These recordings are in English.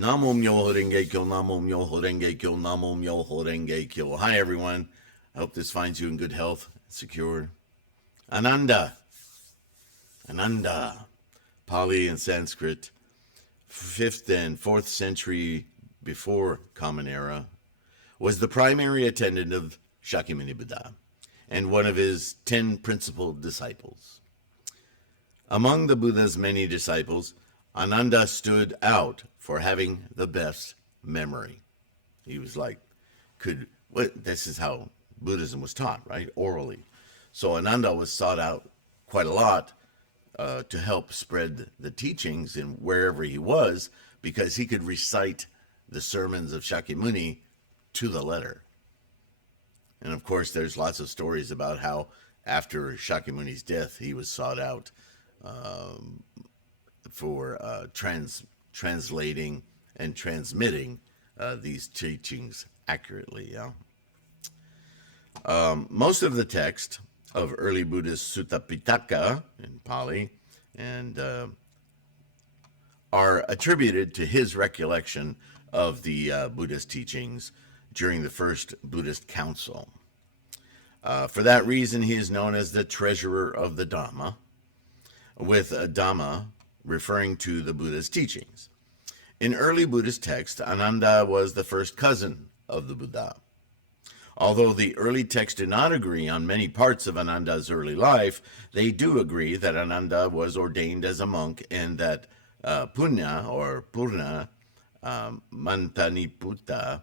Namo Myoho Renge Kyo, Namo Myoho Renge Kyo, Namo Myoho Renge Kyo. Hi, everyone. I hope this finds you in good health, secure. Ananda. Ananda. Pali and Sanskrit. 5th and 4th century before Common Era, was the primary attendant of Shakyamunibuddha and one of his 10 principal disciples. Among the Buddha's many disciples, Ananda stood out for having the best memory. He was like, this is how Buddhism was taught, right? Orally. So Ananda was sought out quite a lot to help spread the teachings in wherever he was, because he could recite the sermons of Shakyamuni to the letter. And of course, there's lots of stories about how after Shakyamuni's death, he was sought out for translating and transmitting these teachings accurately. Yeah. Most of the text of early Buddhist Sutta Pitaka in Pali and are attributed to his recollection of the Buddhist teachings during the first Buddhist council. For that reason, he is known as the treasurer of the Dhamma, with Dhamma referring to the Buddha's teachings. In early Buddhist texts, Ananda was the first cousin of the Buddha. Although the early texts do not agree on many parts of Ananda's early life, they do agree that Ananda was ordained as a monk and that Punya or Purna Mantaniputta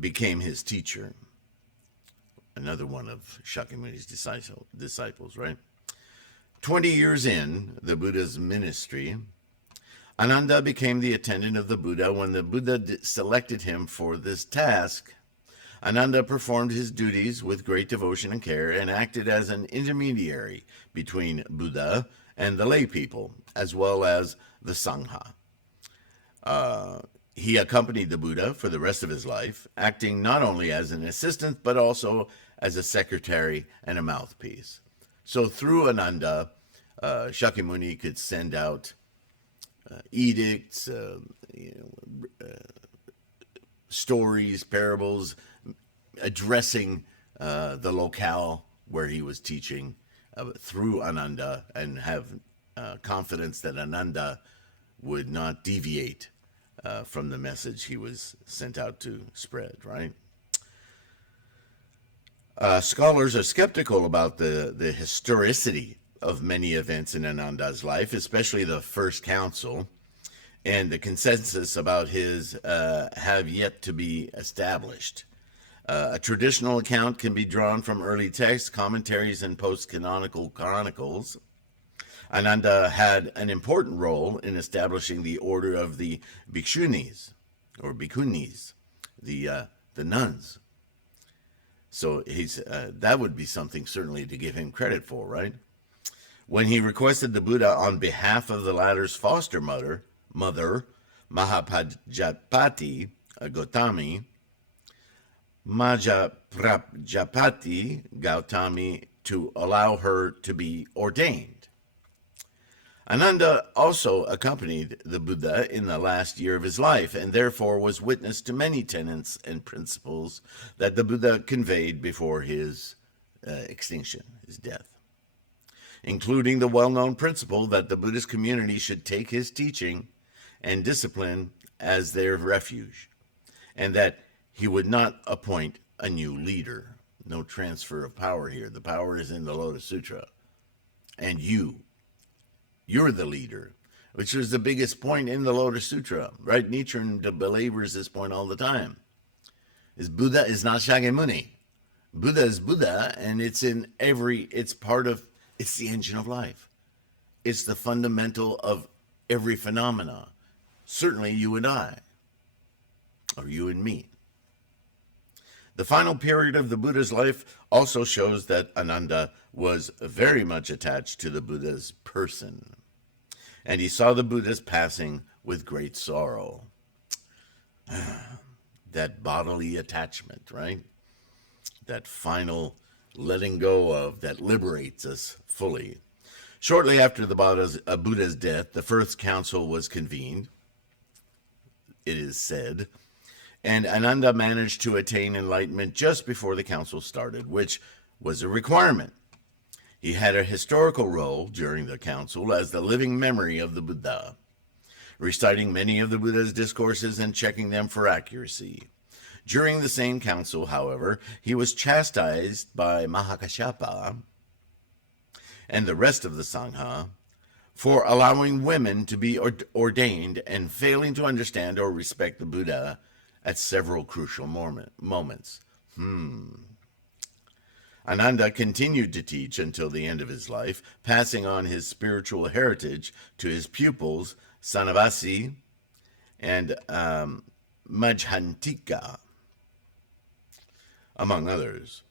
became his teacher. Another one of Shakyamuni's disciples, right? 20 years in the Buddha's ministry, Ananda became the attendant of the Buddha when the Buddha selected him for this task. Ananda performed his duties with great devotion and care and acted as an intermediary between Buddha and the lay people, as well as the sangha. He accompanied the Buddha for the rest of his life, acting not only as an assistant, but also as a secretary and a mouthpiece. So through Ananda, Shakyamuni could send out edicts, stories, parables, addressing the locale where he was teaching through Ananda, and have confidence that Ananda would not deviate from the message he was sent out to spread, right? Scholars are skeptical about the historicity of many events in Ananda's life, especially the first council, and the consensus about his have yet to be established. A traditional account can be drawn from early texts, commentaries, and post-canonical chronicles. Ananda had an important role in establishing the order of the bhikshunis, or bhikkhunis, the nuns. So that would be something certainly to give him credit for, right? When he requested the Buddha on behalf of the latter's foster mother Mahapajapati Gautami, to allow her to be ordained. Ananda also accompanied the Buddha in the last year of his life, and therefore was witness to many tenets and principles that the Buddha conveyed before his extinction, his death, including the well-known principle that the Buddhist community should take his teaching and discipline as their refuge, and that he would not appoint a new leader. No transfer of power here. The power is in the Lotus Sutra. And you're the leader, which is the biggest point in the Lotus Sutra, right? Nichiren belabors this point all the time. Buddha is not Shakyamuni. Buddha is Buddha, and it's the engine of life. It's the fundamental of every phenomena. Certainly you and I, or you and me. The final period of the Buddha's life also shows that Ananda was very much attached to the Buddha's person, and he saw the Buddha's passing with great sorrow. That bodily attachment, right? That final letting go of that liberates us fully. Shortly after the Buddha's death, the first council was convened, it is said, and Ananda managed to attain enlightenment just before the council started, which was a requirement. He had a historical role during the council as the living memory of the Buddha, reciting many of the Buddha's discourses and checking them for accuracy. During the same council, however, he was chastised by Mahakashyapa and the rest of the sangha for allowing women to be ordained and failing to understand or respect the Buddha at several crucial moments. Ananda continued to teach until the end of his life, passing on his spiritual heritage to his pupils, Sanavasi and Majhantika, among others,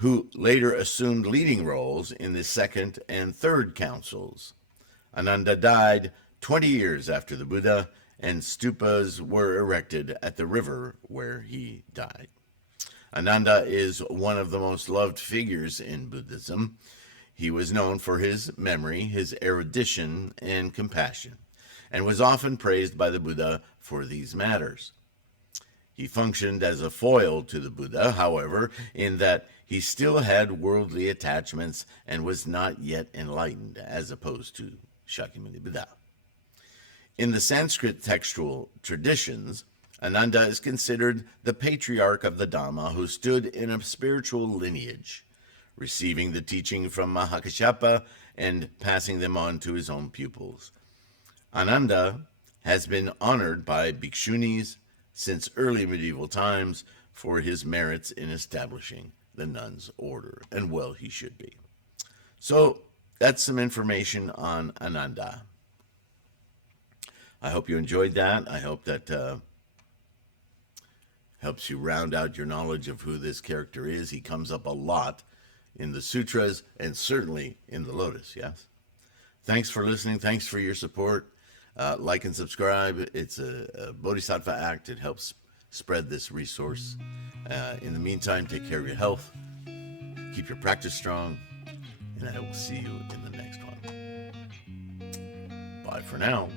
who later assumed leading roles in the second and third councils. Ananda died 20 years after the Buddha, and stupas were erected at the river where he died. Ananda is one of the most loved figures in Buddhism. He was known for his memory, his erudition, and compassion, and was often praised by the Buddha for these matters. He functioned as a foil to the Buddha, however, in that he still had worldly attachments and was not yet enlightened, as opposed to Shakyamunibuddha. In the Sanskrit textual traditions, Ananda is considered the patriarch of the Dhamma who stood in a spiritual lineage, receiving the teaching from Mahakashyapa and passing them on to his own pupils. Ananda has been honored by bhikshunis since early medieval times for his merits in establishing the nuns' order, and well he should be. So that's some information on Ananda. I hope you enjoyed that. I hope that helps you round out your knowledge of who this character is. He comes up a lot in the sutras and certainly in the Lotus, yes? Thanks for listening. Thanks for your support. Like and subscribe. It's a Bodhisattva act. It helps spread this resource. In the meantime, take care of your health. Keep your practice strong. And I will see you in the next one. Bye for now.